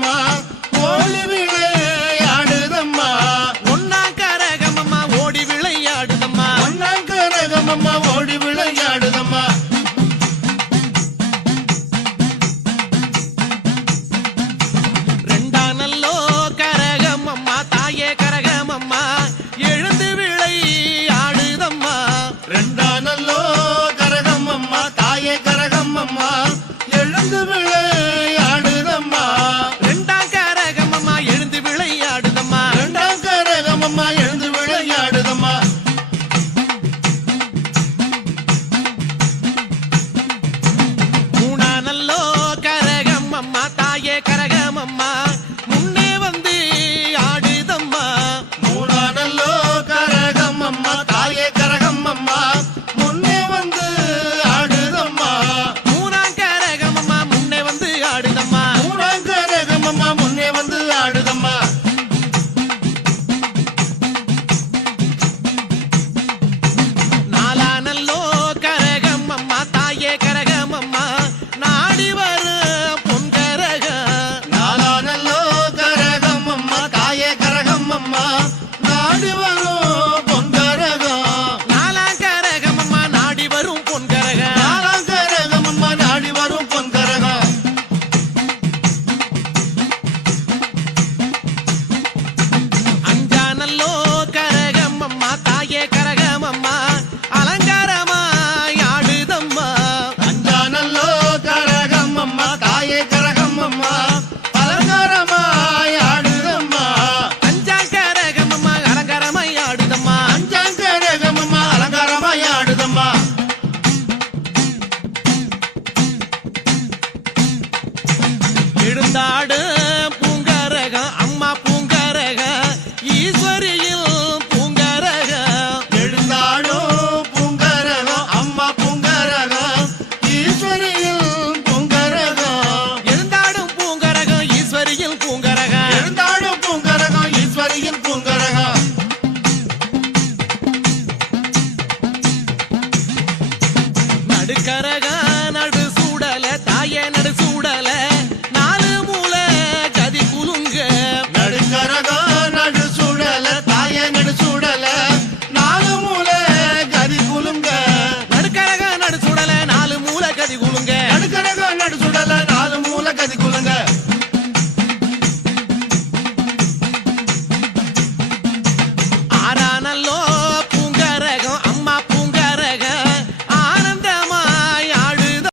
கரகமம்மா ஓடி விளையாடுதம்மா ஒன்னா கரகமம்மா ஓடி விளையாடுதம்மா ஒன்னா கரகமம்மா ஓடி விளையாடுதம்மா ரெண்டா நல்லோ கரகமம்மா தாயே கரகமம்மா எழுந்து விளையாடுதம்மா ரெண்டா நல்லோ கரகமம்மா தாயே கரகமம்மா எழுந்து விளையாடுதம்மா ரெண்டாம் கரகமம்மா எழுந்து விளையாடுதம்மா ரெண்டாம் கரகமம்மா எழுந்து விளையாடுதம்மா மூணா நல்லோ கரகமம்மா தாயே கரகமம்மா முன்னே வந்து ஆடுதம்மா மூணா நல்லோ கரகமம்மா தாயே கரகமம்மா முன்னே வந்து ஆடுதம்மா மூணாம் கரகமம்மா முன்னே வந்து ஆடுதம்மா மூணாம் கரகமம்மா முன்னே வந்து ஆடுதம்மா நாலா நல்லோ கரகமம்மா தாயே கரகமம்மா நாடி வரும் பொன்கரகம் நாலா நல்லோ கரகமம்மா தாயே கரகமம்மா நாடி வரும் பொன்கரகம் நாலாம் கரகமம்மா நாடி வரும் பொன்கரகம் நாலாம் கரகமம்மா நாடி வரும் பொன்கரகம் அஞ்சா நல்லோ கரகமம்மா தாயே கரகமம்மா அலங்காரமாய் ஆடுதம்மா அஞ்சா நல்லோ கரகமம்மா தாயே கரகமம்மா அலங்காரமாய் ஆடுதம்மா அஞ்சாம் கரகமம்மா அலங்காரமாய் ஆடுதம்மா அஞ்சாம் கரகமம்மா அலங்காரமாய் ஆடுதம்மா எழுந்தாடு